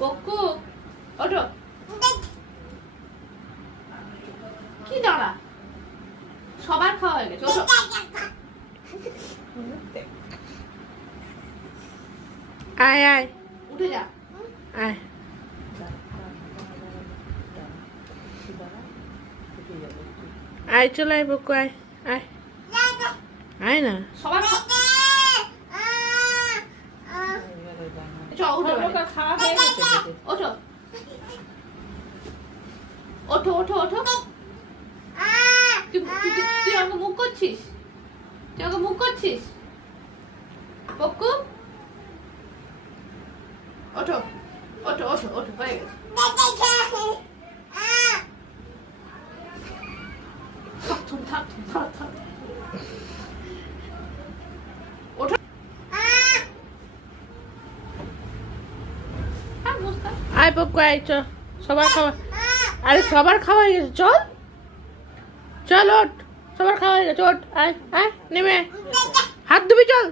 পক্কু ওঠো। কি দাঁড়া, সবার খাওয়া হয়ে গেছে, ওঠো। আয় আয় উঠে যা। আয় আয় চলে আয় বকু আয় আয় আয় না সবার চল উঠো এবারে। খাওয়া হয়ে গেছে বেটে। ওঠো ওঠো ওঠো ওঠো। তুই আমাকে মুখ করছিস, তুই আমাকে মুখ করছিস। পক্কু ওঠো ওঠো ওঠো ওঠো, হয়ে গেছে। থাক, থাক, থাক। ওঠো। থাক, বস থাক। আয় বকু আয় চ সবার খাওয়া আরে সবার খাওয়া হয়ে গেছে চল চল ওঠ সবার খাওয়া হয়ে গেছে ওঠ আয় আয় নেমে আয়। হাত ধুবি চল।